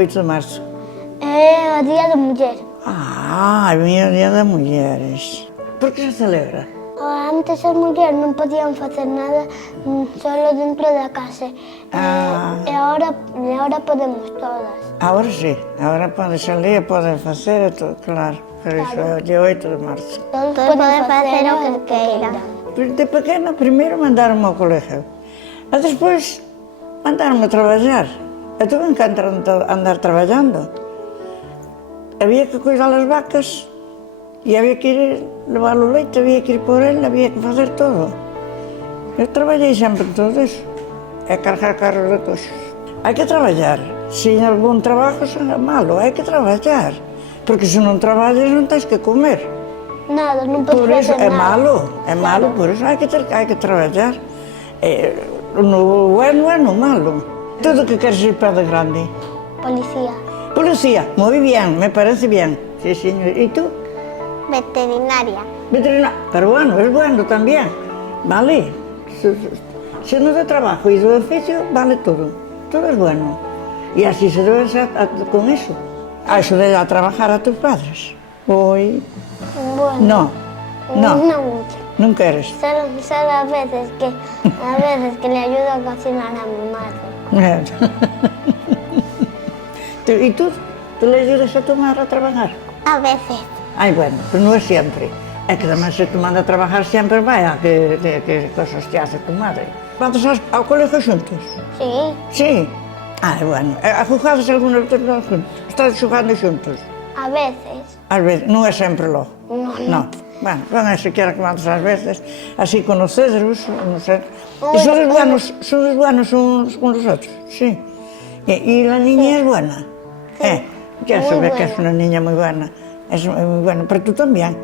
8 de marzo? É o Día da Mulher. Ah, é o Dia das Mulheres. Por que se celebra? Antes as mulleres non podían facer nada solo dentro da casa. E agora podemos todas. Agora sí, agora pode salir, pode facer, todo, claro. Pero iso é o dia 8 de marzo. Todos poden facer o que queiran. De pequena, primeiro mandaron-me ao colegio. E despois mandaron-me a traballar. Eu tuve que andar traballando. Había que cuidar as vacas e había que ir levar o leite, había que ir por ele, había que facer todo. Eu traballei sempre en todo iso. É cargar carros de coxos. Hai que traballar. Se algún trabajo é malo, hai que traballar. Porque se non traballas non tens que comer. Nada, non podes Por iso facer nada. é malo, por iso hai que traballar. No bueno e no malo. Todo o que queres ir para de grande. Policía. Policía, moi bien, me parece bien. Sí, señor. E tú? Veterinaria. Veterinario. Pero bueno, es bueno también. Vale. Si no de trabajo y de oficio, vale todo. Todo es bueno. Y así se debe ser con eso. A eso de ir a trabajar a tus padres. Hoy. Bueno. No. Non mucho. Non queres. Solo a veces que le ayudo a cocinar a mi madre. ¿Y tú? ¿Tú le ayudas a tu madre a trabajar? A veces. Ay, bueno, pues no es siempre. Es que además si tu manda a trabajar siempre vaya, que cosas te hace tu madre. ¿Vas ao colegio xuntos? Sí. Sí. Ay, bueno. ¿Jugades alguna vez xuntos? Estás xogando xuntos? A veces. Ás veces, non é sempre logo. No. Bueno, non é sequera que vantes ás veces, así conocederos, non sei. E sodes buenos uns con os outros, sí. E la niña es buena. Ya Muy sabes que es buena. una niña muy buena. Es muy buena, pero tú también.